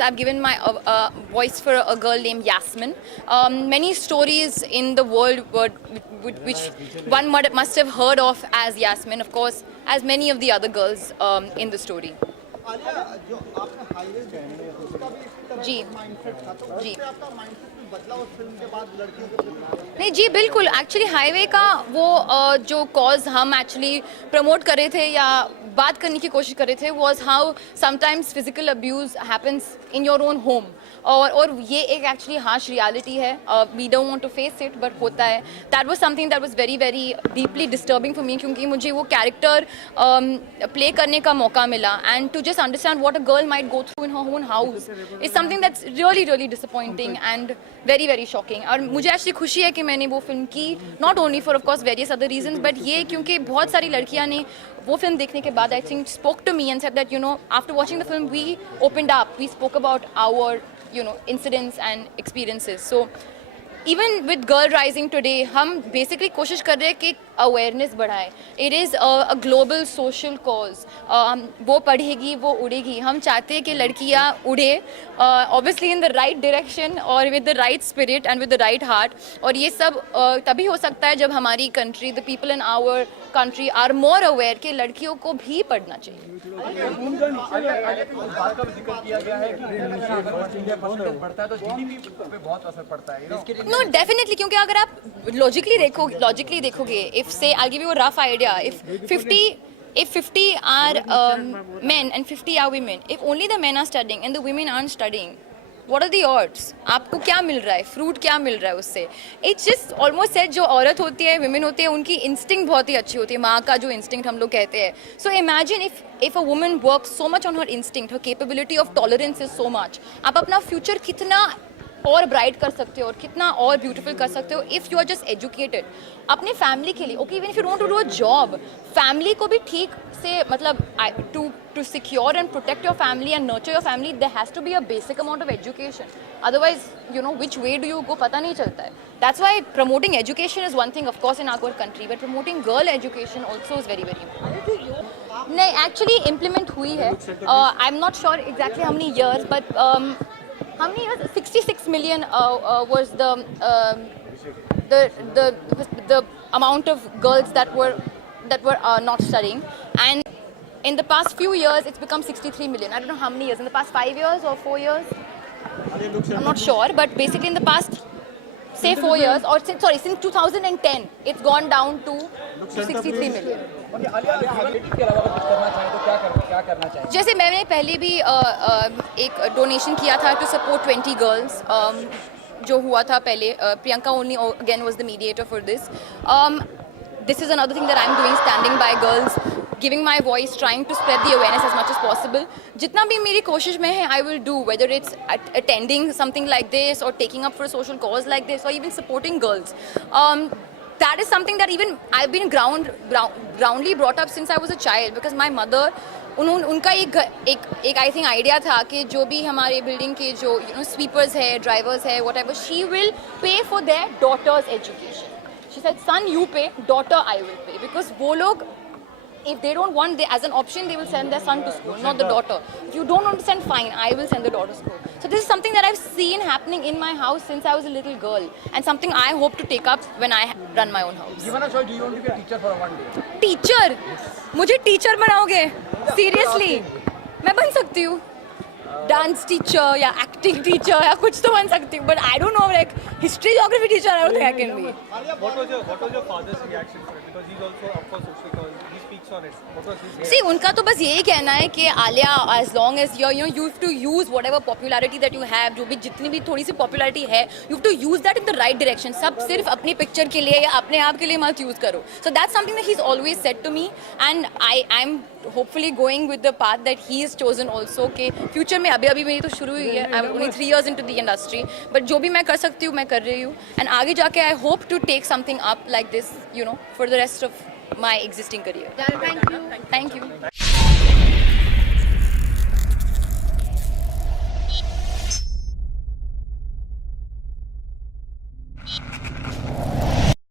I've given my voice for a girl named Yasmin. Many stories in the world which one must have heard of as Yasmin, of course, as many of the other girls in the story. जी जी नहीं जी बिल्कुल actually highway का वो जो कॉज हम actually promote कर रहे थे या बात करने की कोशिश कर रहे थे was how sometimes physical abuse happens in your own home और ये एक एक्चुअली हार्श रियलिटी है we don't want to face it but होता है that was something that was very very deeply disturbing for me क्योंकि मुझे वो character play करने का मौका मिला and to just understand what a girl might go through in her own house is something that's really really disappointing and very very shocking और मुझे एक्चुअली खुशी है कि मैंने वो फिल्म की not only for of course various other reasons but ये क्योंकि बहुत सारी लड़कियां ने वो फिल्म देखने के बाद I think spoke to me and said that you know after watching the film we opened up we spoke about our incidents and experiences. So even with Girl Rising today हम basically कोशिश कर रहे हैं कि awareness बढ़ाएं. It is a global social cause. वो पढ़ेगी वो उड़ेगी. हम चाहते हैं कि लड़कियाँ उड़े obviously in the right direction और with the right spirit and with the right heart. और ये सब तभी हो सकता है जब हमारी country, the people in our country are more aware कि लड़कियों को भी पढ़ना चाहिए. No, definitely क्योंकि अगर आप logically देखोगे if say I'll give you a rough idea if 50 are men and 50 are women if only the men are studying and the women aren't studying what are the odds आपको क्या मिल रहा है फ्रूट क्या मिल रहा है उससे इट्स जस्ट ऑलमोस्ट सेट जो औरत होती है विमेन होती है उनकी इंस्टिंक्ट बहुत ही अच्छी होती है माँ का जो इंस्टिंक्ट हम लोग कहते हैं so imagine if a woman works so much on her instinct her capability of tolerance is so much आप अपना फ्यूचर कितना और ब्राइट कर सकते हो और कितना और ब्यूटीफुल कर सकते हो if you are just educated अपने फैमिली के लिए okay even if you don't do a job family को भी ठीक से मतलब to secure and protect your family and nurture your family there has to be a basic amount of education otherwise you know which way do you go पता नहीं चलता है that's why promoting education is one thing of course in our country but promoting girl education also is very very important नहीं actually implement हुई है I am not sure exactly how many years but how many years 66 million was the amount of girls that were not studying and in the past few years it's become 63 million I don't know how many years in the past 5 years or 4 years I'm not sure but basically in the past say 4 years or since 2010 it's gone down to 63 million जैसे मैंने पहले भी एक डोनेशन किया था to support 20 गर्ल्स जो हुआ था पहले Priyanka only again was the mediator for this is another thing that I am doing standing by girls giving my voice trying to spread the awareness as much as possible जितना भी मेरी कोशिश में है I will do whether it's attending something like this और taking up for social cause like this और even supporting girls that is something that even I've been groundly brought up since I was a child because my mother उनका एक I think idea था कि जो भी हमारे बिल्डिंग के जो स्वीपर्स है ड्राइवर्स है whatever she will pay for their daughters education she said son you pay daughter I will pay because वो लोग if they don't want as an option they will send their son to school not the daughter if you don't understand fine I will send the daughter to school so this is something that I've seen happening in my house since I was a little girl and something I hope to take up when I run my own house given a choice do you want to be a teacher for one day teacher मुझे टीचर बनाओगे सीरियसली मैं बन सकती हूँ dance teacher या acting teacher या कुछ तो बन सकती हूँ but I don't know like history geography teacher I don't think I can be what was your father's reaction to it because he's also up for social cause he speaks on it what was his See उनका तो बस यही कहना है कि Alia as long as you have to use whatever popularity that you have जो भी जितनी भी थोड़ी सी popularity है you have to use that in the right direction सब सिर्फ अपनी पिक्चर के लिए या अपने आप के लिए मत यूज़ करो so that's something that he's always said to me and I'm hopefully going with the path that he has chosen also कि future में अभी मेरी तो शुरू हुई है I'm only 3 years into the industry but जो भी मैं कर सकती हूँ मैं कर रही हूँ and आगे जाके I hope to take something up like this for the rest of my existing career. Thank you. Thank you.